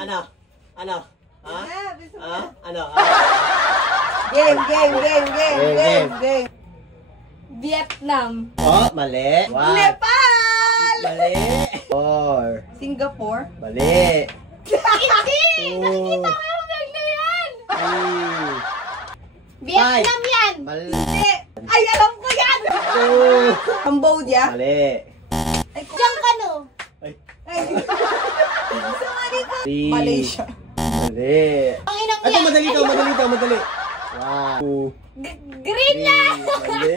Ano? Ano? Ha? Ha? Ano? Game. Vietnam. Oh, mali. Nepal! Mali. 4. Singapore. Mali. Hindi! 2. Nakita ko yung vlog na yan! 3. Vietnam yan! Mali. Hindi. Ay, alam ko yan! 2. Cambodia. Mali. Ay, Diyan ka no? Ay. Ay. Sumali ka. 3. Malaysia. Mali. Ang inang Ito, yan! madali. 1. 2. Greenland! Mali.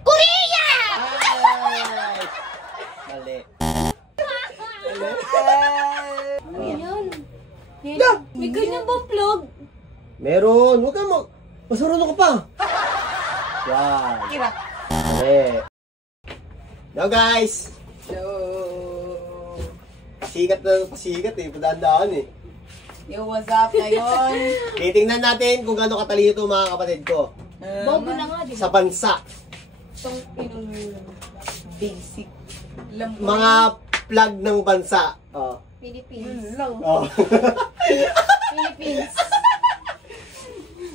Korea! Ay. Mali. Ano yun? May ganyan bang vlog? Meron. Huwag ka masarunong ka pa. 1. Kira. Mali. Now guys. So, Pasikat eh. Padaan-daan eh. yo, what's up ngayon? Titingnan natin kung gaano katalino ito mga kapatid ko. Bobo na nga, di ba? Sa bansa. Itong basic. Mga plug ng bansa. Oh. Philippines. lang. Oh. Philippines.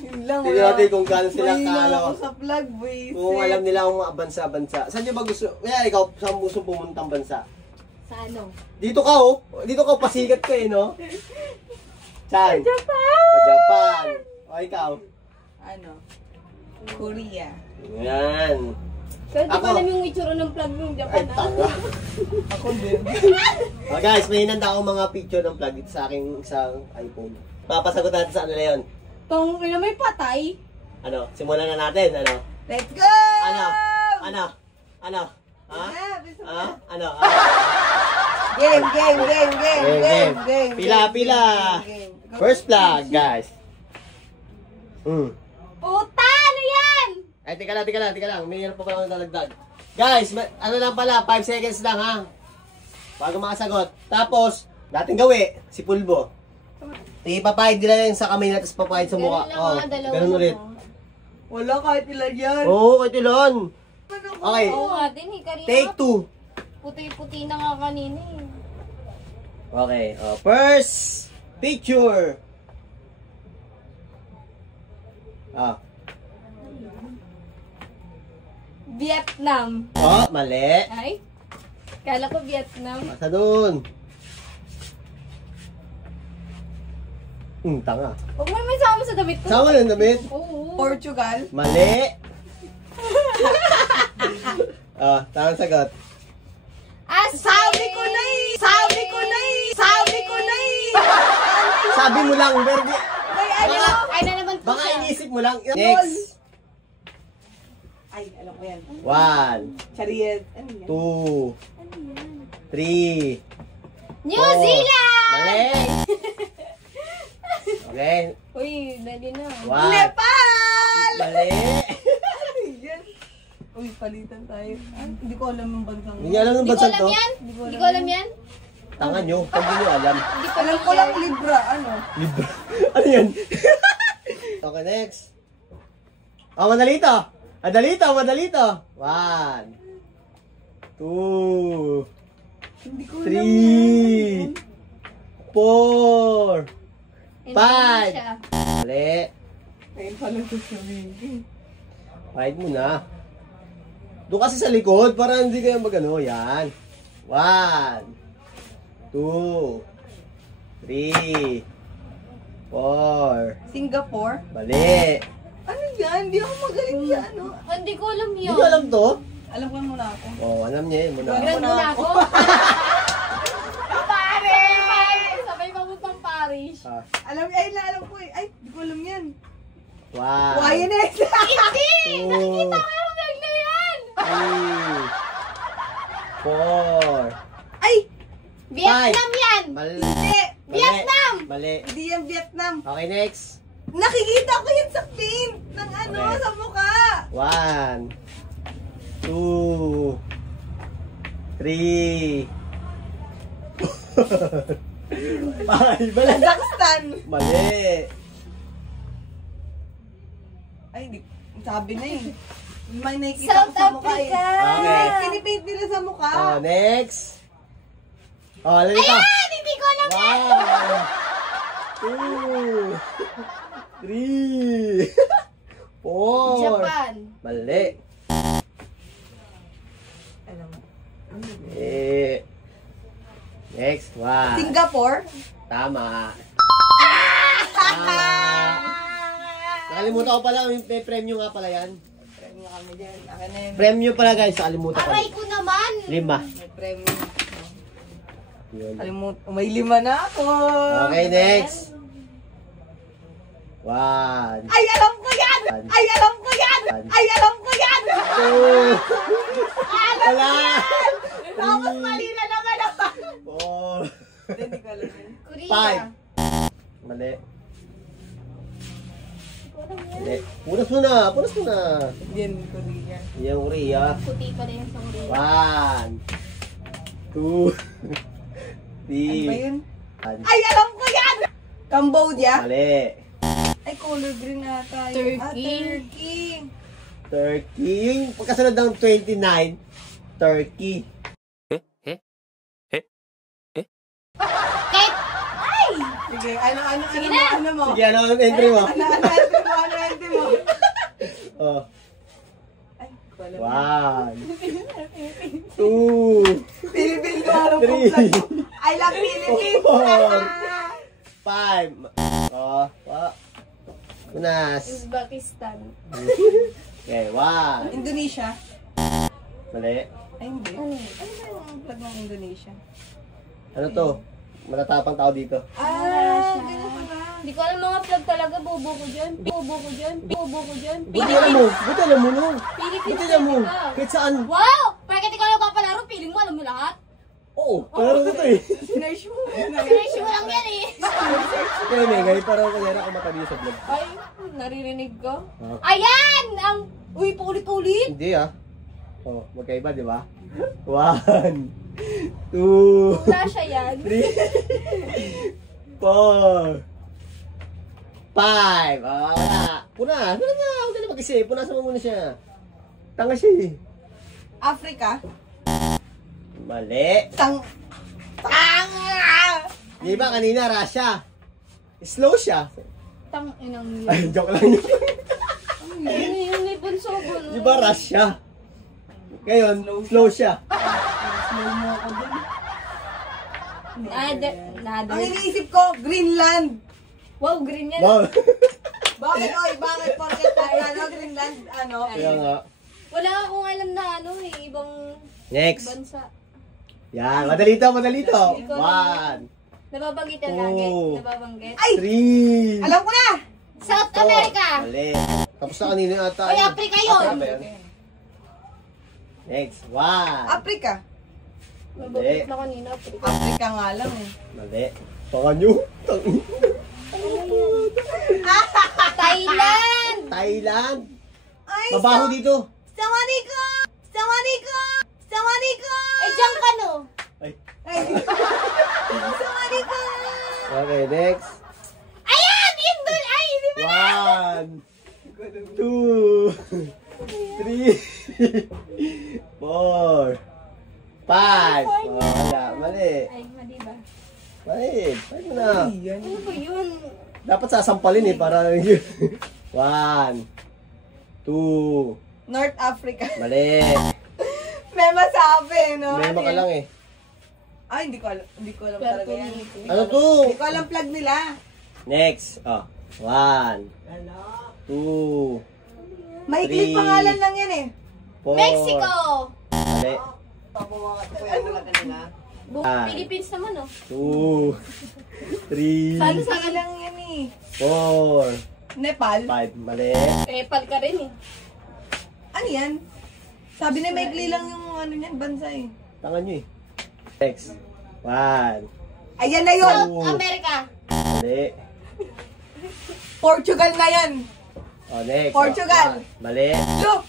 Yun lang. Tingnan natin kung gaano sila Mahina kalo. ako sa vlog, basic. Kung alam nila ang mga bansa-bansa. Saan nyo ba gusto? Kaya ikaw, saan mo gusto pumuntang bansa? Sa ano? Dito ka oh. Dito ka pasikat ka eh no? Saan? Japan! Japan. O ikaw? Ano? Korea. Yan. Pero di Ako. ko alam yung itsura ng vlog ng Ay, Japan. tanga. Ako din. Oh, guys, may hinanda akong mga picture ng plug dito sa aking isang iPhone. Papasagot natin sa ano na yun. Tong ina may patay. Ano? Simulan na natin. Ano? Let's go! Ano? Ano? Ano? Ha? Ha? Ano? Game. Pila. First plug, guys. Puta! Ano yan? Ay, tika lang. May hirap pa pala akong dadagdag. Guys, ano lang pala, 5 seconds lang ha. Bago makasagot. Tapos, dating gawi, si Pulbo. Ipapahid nila yun sa kamay na, tapos papahid sa mukha. Ganun lang, dalawa Ganun lang, ulit. Wala kahit ilan yan. Oo, kahit ilan. Okay, Oo nga din eh. Kanina take 2. puti-puti na nga kanina eh. Okay, first picture. Vietnam. Oh, mali. Ay? Kala ko Vietnam. Masa doon. Tanga. Huwag mo may sama sa damit ko. Sama ng damit. Oo. Portugal. Mali. Tamang sagot. Sabi ko na eh! Sabi mo lang, Verdi. Ay, ano? Ay na naman po Baka siya. inisip mo lang. Next. Ay, alam ko yan. 1, Chariot. Ano yan? 2, 3. New Zealand! Mali. Okay. Uy, dali na. 1. Nepal! Mali. Yan. Uy, palitan tayo. Hindi ko alam yung bansang. Hindi niya alam ng Hindi ko bansa alam to. yan. Hindi ko alam yan. Tanga nyo. Pag hindi nyo alam. Hindi ko Alam ko lang Libra. Ano? Libra. Ano yan? Okay, next. Madali to. Madali to. 1, 2, Hindi ko 3, 4, 5. Indonesia. Mali. Ayun pala ito sabihin. Kahit mo na. Doon kasi sa likod para hindi kayo magano. Yan. 1, 2, 3, 4. Singapore. Mali. Ano yan? Hindi ako magaling sa ano. Hindi ko alam Hindi yun. ko alam to. Alam ko muna ako. Alam niya yun. Muna. Grand muna ako. Paris! Sabay pamuntang Paris. Alam ko eh. Ay, hindi ko alam yan. 1, Quietness! Hindi! 2, Nakita ko yung vlog na yan! 3, 4. Ay! Vietnam yan! Mali. Hindi! Vietnam! Mali. Hindi yan Vietnam. Okay, next. Nakikita ko yan sa paint ng ano, Okay. sa mukha. 1, 2, 3. 5. Mali. Kazakhstan. Mali. Ay, di, sabi na eh. May nakikita ko South sa mukha eh. Africa! Okay. Pinipaint nila sa mukha. Next. Alam ito. Ayan! Hindi ko alam One. Two. Three. Four. Japan. Mali. Alam mo. Next one. Singapore. Tama. Nakalimutan ko pala, may premyo nga pala yan. Premyo kami dyan. Akin na yun. Premyo pala guys, nakalimutan ko. Aray ko naman. 5. May premyo. Yun. May 5 na ako. Okay, next. 1. Ay, alam ko yan! Ay, alam ko yan! Ay, alam ko yan! 2. Wala. Tapos mali na naman ako. 4. Hindi ko alam yun. Korea. 5. Mali. Mali. Punas mo na. Punas mo na. Yan, Korea. Yung Korea. Puti pa rin sa Korea. 1. 2. 3. Ano ba yun? Ay, alam ko yan! Cambodia? Mali. Ay, color green ata. Turkey. Turkey. Turkey. Yung pagkasunod ng 29, Turkey. Kahit, ay! Sige, ano Sige mo, na. ano mo? Sige, ano ang entry mo? Ano entry mo? Oh. Ay, ko alam. 1. 2. Philippine ko alam ko. 3. I love Philippines. 4. 5. Oh. Unas. Uzbekistan. Okay, 1. Indonesia? Mali. Ay, hindi. Ano ba yung flag ng Indonesia? Ano to? Matatapang tao dito. Ganun pala. Hindi ko alam mga vlog talaga. Bobo ko dyan. Bobo ko dyan. Bobo ko dyan. Buti alam mo. Buti alam mo no. Philippines Buti alam mo. talaga. Kahit saan. Wow! Bakit ikaw nagpapalaro? Piling mo, alam mo lahat? Oo. Pero ito eh. Sinerge mo. Sinerge mo lang yan eh. Kaya may ngayon parang kanyara ako matabi sa vlog. Ay, naririnig ko. Ah. Ayan! Ang... Uy, paulit-ulit. Hindi ah. Oh, magkaiba di ba? 1. 2. Wala siya yan. 3. 4. 5. Wala. Punas. Wala na. Huwag ka na mag-isip. Punasan mo muna siya. Tanga siya eh. Africa? Mali. Tanga! Di ba kanina Russia? Slow siya. Tang inang yun. Ay, joke lang yun. Ano yun? May bunso ko. Di ba Russia? Ngayon, slow siya. Slow mo ako dun. Nada. Ang iniisip ko, Greenland. Wow, green yan. Wow. Bakit, oy? Bakit? Porket Greenland, ano? Kaya nga. Wala akong alam na ano eh. Ibang Next. bansa. Yan, madalito, madalito. Ikaw 1. Nababanggit yan lagi. Oh. Nababanggit. Ay! 3. Alam ko na! South America. Mali. Tapos na kanina ata. Ay, Africa yun. Africa ba yun? Next. 1. Africa. Nababanggit na kanina. Africa. Africa nga lang eh. Mali. Panganyo. Thailand. Thailand. Ay, Mabaho dito. Sawaniko! Sawaniko! Sawaniko! Ay, diyan ka no. Ay. Ay, Sawaniko! Okay, next. Ayan! Indon! Ay, hindi ba? 1. 2. 3. 4. 5. Oh, wala. Mali. Ay, mali ba? Mali. Try mo na. Ano ba yun? Dapat sasampalin eh, para 1. 2. North Africa. Mali. May masabi, no? Mema ka lang eh. Ay, hindi ko alam. Hindi ko alam Puerto talaga yan. Rico. Ano to? Hindi ko alam plug nila. Next. Oh. 1. 2. Maikli Three. pangalan lang yan eh. 4. Mexico! Mali. Philippines naman oh. 2. 3. Saan sa Hindi lang yan eh. 4. Nepal? 5. Mali. Nepal ka rin eh. Ano yan? Sabi na maikli lang yung ano niyan, bansa eh. Tangan nyo eh. Next. 1. Ayan na yun! South America. Mali. Portugal na yan! Oh, next. Portugal. Oh, mali. Look!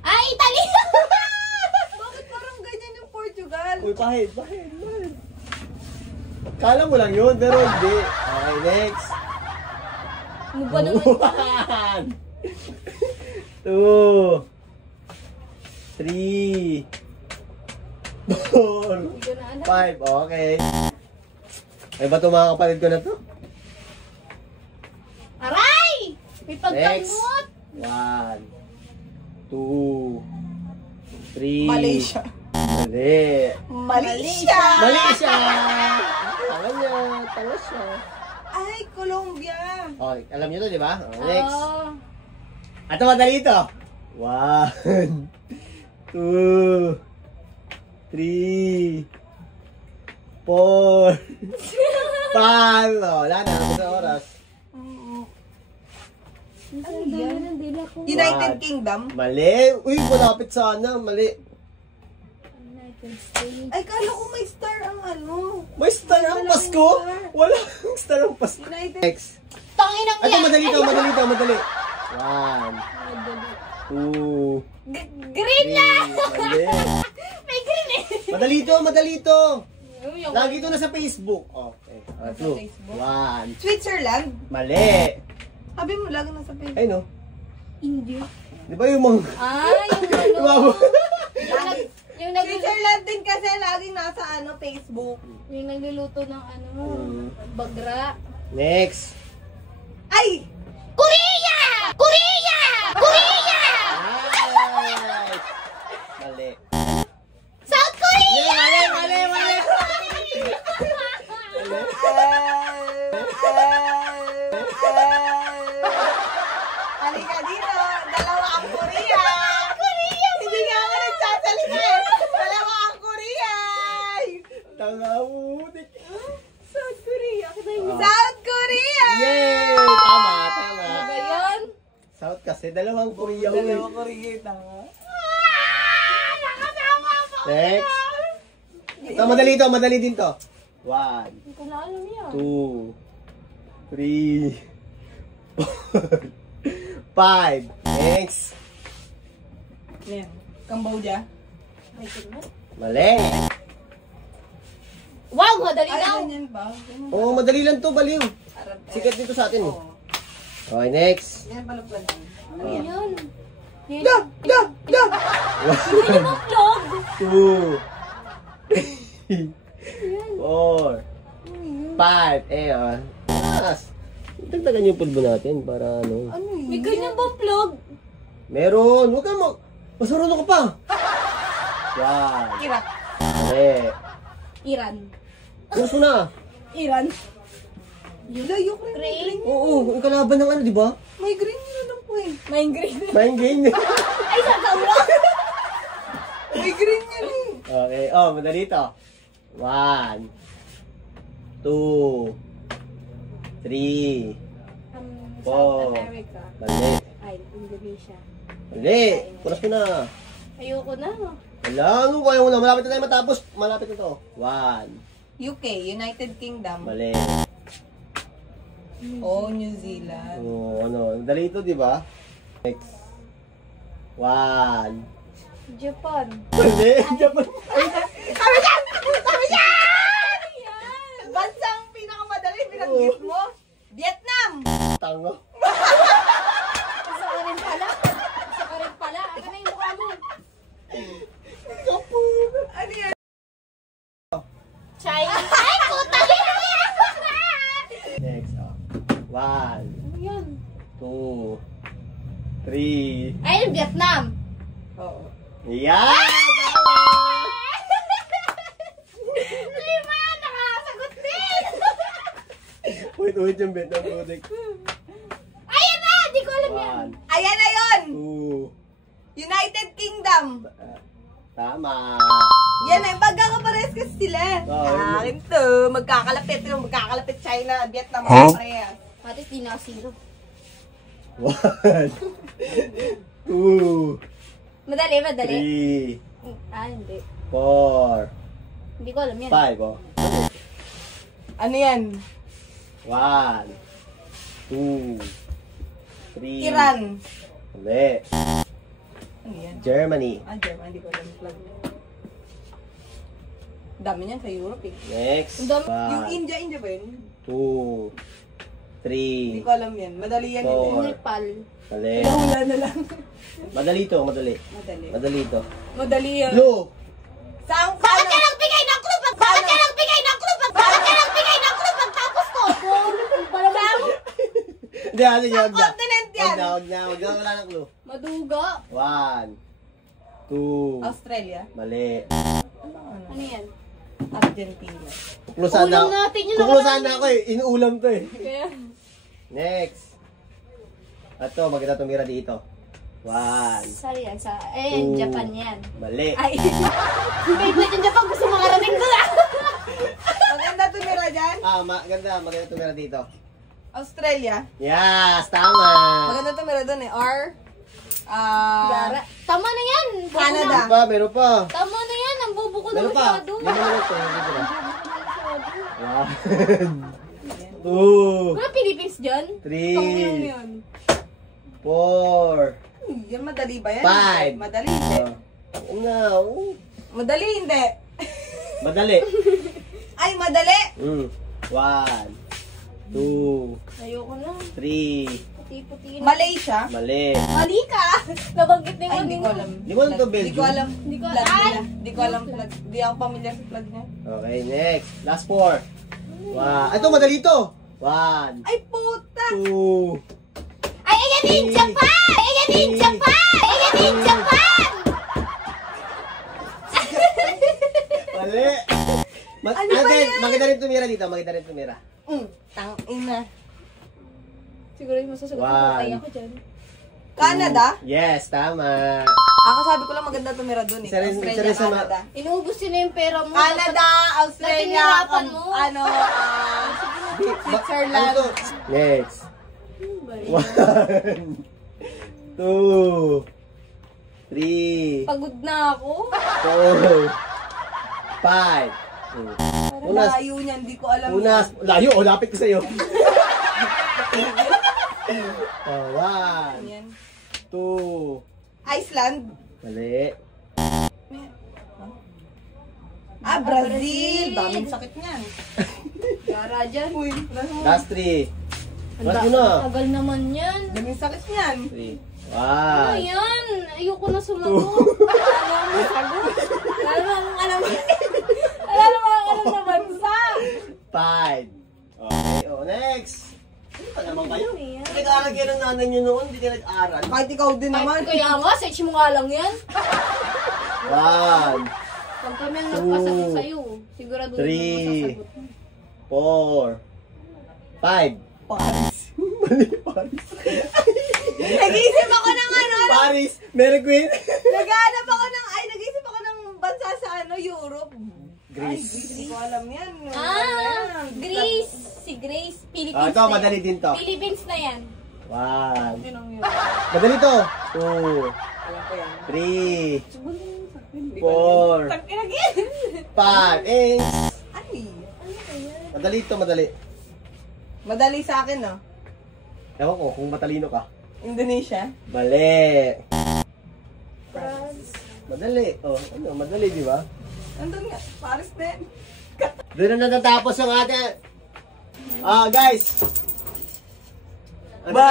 Ay, Italy! Bakit parang ganyan yung Portugal? Uy, pahid. Kala mo lang yun, pero hindi. Okay, next. Ano ba naman? 1. 2. 3. 4. Hindi ko na alam. 5. Okay. Ay ba itong mga kapatid ko na to? Aray! May pagkamot! 1, 2, 3. Malaysia. Mali. Malaysia! Mali siya! Tanga niya. Tanga siya. Ay, Colombia. Oh, alam niyo to, di ba? Oh, next. Oh. Ato, madali ito. 1, 2, 3, 4, 5. Oh, wala na. Sa oras. Ano yan? United What? Kingdom. Mali. Uy, malapit sana. Mali. United States. Ay, kala ko may star ang ano. May star ang Wala Pasko? may star. Wala ang star ang Pasko. United. Next. Tanginang Ito, yan! madali to, madali to, madali. 1, Madali. 2, Green 3. na! Mali. May green eh! Madali to, madali to. Yung- Lagi to na sa Facebook. Okay. Nasa 2, Facebook? 1. Switzerland. Mali. Sabi mo, lagi nasa Facebook. Ay, no. India. Di ba yung mga... Yung ano. Wow. Yung nag... Switzerland din kasi laging nasa ano, Facebook. Yung nagluluto ng ano, Hmm. bagra. Next. Ay! Korea! Korea! Korea! Nice. Mali. South Korea! Mali, mali, mali. Halika dito, dalawa ang Korea. Korea! Hindi nga ako nagsasalita eh. Dalawa ang Korea. Tanga mo. South Korea. Ah. South Korea! Yay! Tama, tama. Ano ba yun? South kasi, dalawang Korea. Dalawa Uy. Korea, tanga. Next. Ito, madali to, madali din to. 1, Hindi ko na alam yan. 2, 3, 4, 5. Next. Yan. Cambodia. May tingnan. Mali. Wow, madali Ay, daw. ganyan ba? Ganyan ba? Oo, madali lang to, baliw. Arab, Sikat dito sa atin. Oo. Okay, next. Yan pala pala. Ano yan? Da! Da! Da! Vlog! 2, 4, 5. Ayan. Yes. Dagdagan yung pulbo natin para ano. Ano yun? May ganyan bang vlog? Meron. Huwag ka masarunong ka pa. 1. Iraq. Mali. Iran. Gusto mo na. Iran. Layo ko rin. Green. Oo, yung kalaban ng ano, di ba? May green yun lang po eh. May green. Mind game. Ay, sasawlo! May green yun eh. Okay, oh, madali to. 1, 2, 3. South America. Mali. Ay, Indonesia. Mali. Punas mo na. Ayoko na. Wala, ano kaya mo na? Malapit na tayo matapos. Malapit na to. 1. UK, United Kingdom. Mali. Oh, New Zealand. Oh, ano, madali ito, di ba? Next. 1. Japan. Mali. Japan. Sabi siya! Sabi siya! Bansang pinakamadali binanggit mo? Vietnam! Tango. Isa ka rin pala. Isa ka rin pala. Ano na yung mukha mo? Ano yan? China. Ay, puta! Next. 1, Ano yan? 2, 3. Ay, Vietnam. Oo. Yan! Lima! Nakasagot din! Wait yung bet ng product. Ayan na! Di ko alam yan. 1, Ayan na yun! 2. United Kingdom! Tama. Yan na, magkakapares kasi sila. Oo. Akin to, magkakalapit yung magkakalapit China, Vietnam, parehas. At least di na zero. 1, 2, Madali, madali. 3, Ah, hindi. 4, Hindi ko alam yan. 5. Oh. Ano yan? 1, 2, 3. Iran. Mali. Ano yan? Germany. Ah, German, hindi ko alam plug. Dami niyan sa Europe eh. Next. Ang dami- Yung 1, India ba yun? 2, Hindi 3. ko alam yan. Madali yan. Four. Yun. Nepal. Mali. Hula na lang. Madali to, madali. Madali. Madali to. Madali yan. Blue. Saan ka Bakit ka nagbigay ng clue? Bakit ka nagbigay ng clue? Bakit ka nagbigay ng clue? Hindi, sige, Ang wag na. continent yan. Wag na, wala ng clue. Maduga. 1, 2, Australia. mali. Ano yan? Argentina. Kuklusan Ulam na. natin yun. Kuklusan na ako eh. Inuulam to eh. Kaya, Next. Ito, maganda tumira dito. 1, sayang sa... Two. Japan yan. mali. Ay, favorite yung Japan. Gusto makarating ko na. Maganda tumira dyan. Maganda tumira dito. Australia. Yes, tama. Maganda tumira dun eh. Or, Gara. Tama na yan. Buko Canada. na. Meron pa. Tama na yan. Ang bubo ko na Meron pa. masyado. Meron pa. Masyado. 1, 2, Wala Philippines dyan? 3, yun. 4, Yan madali ba yan? 5. Madali hindi. No. Madali hindi. Madali. Ay, madali. 1, 2, Ayoko na. 3. Puti-puti na. Malaysia. Mali. Mali ka. Nabanggit na Ay, yung hindi ko alam. Di mo alam to, Hindi ko Belgium? alam. Hindi ko Flag alam. nila. Hindi ko alam flag. Hindi ako familiar sa flag niya. Okay, next. Last 4. Ito, madali to. 1, Ay, puta! 2, Ay, ayan din Japan! Ayan din Japan! Ayan din Japan! mali. Ano ba yan? Maganda rin tumira dito. Maganda rin tumira. Tang-ina. Siguro yung masasagot ko. One. Kaya ko dyan. Canada? Yes, tama. Ako sabi ko lang maganda tumira dun eh. Isa rin- Australia, isa rin sa Canada. Inuubos yun na yung pera mo. Canada, Australia, Natinirapan mo. Switzerland. Next. Ano ba yun? 1, 2, 3, Pagod na ako. 4, 5. Parang Unas. layo niya, hindi ko alam. Unas. Layo, lapit ko sa'yo. 1, Yan. 2. Iceland. Mali. Brazil. Brazil. Daming sakit niyan. Gara dyan. Uy, Last 3. Last mo na. Tagal naman yan. daming sakit niyan. 3. Ano 1. yan? Ayoko na sumagot. Wala mo sagot. Wala namang alam. Wala namang alam na bansa. 5. Okay, next. Ano pa naman kayo? Ano yan? Nag-aaral kayo ng nanay nyo noon, hindi ka nag-aaral. Kahit ikaw din naman. Kaya nga, search mo nga lang yan. 1, Pag kami ang nagpasagot sa'yo, sigurado Three. masasagot. 4, 5. Paris. Mali, Paris. Nag-iisip ako ng ano. Paris, Mary Queen. Nag-aanap ako ng, nag-iisip ako ng bansa sa Europe. Greece. Hindi ko alam yan. Greece. Si Grace. Philippines Ito, na madali yan. din to. Philippines na yan. 1. Yun ang yun. Madali to. 2, Alam ko yan. 3, 4, Tag-inagin. 5. Ings. Ay. Madali to, madali. Madali sa akin, no? Ewan ko kung matalino ka. Indonesia. Mali. France. Madali. Oh, ano, madali, di ba? Nandun nga. Paris din. Doon na natatapos ang ating... guys. Ba!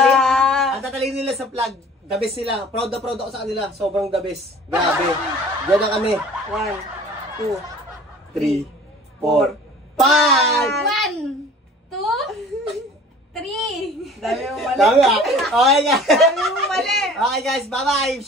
Ang tatalino nila sa vlog. The best sila. Proud na proud ako sa kanila. Sobrang the best. Grabe. Diyan na kami. 1, 2, 3, 4, 5! 1, 2, 3. Dami mong mali. Dami ah. Okay guys. Dami mong mali. Okay guys, bye-bye.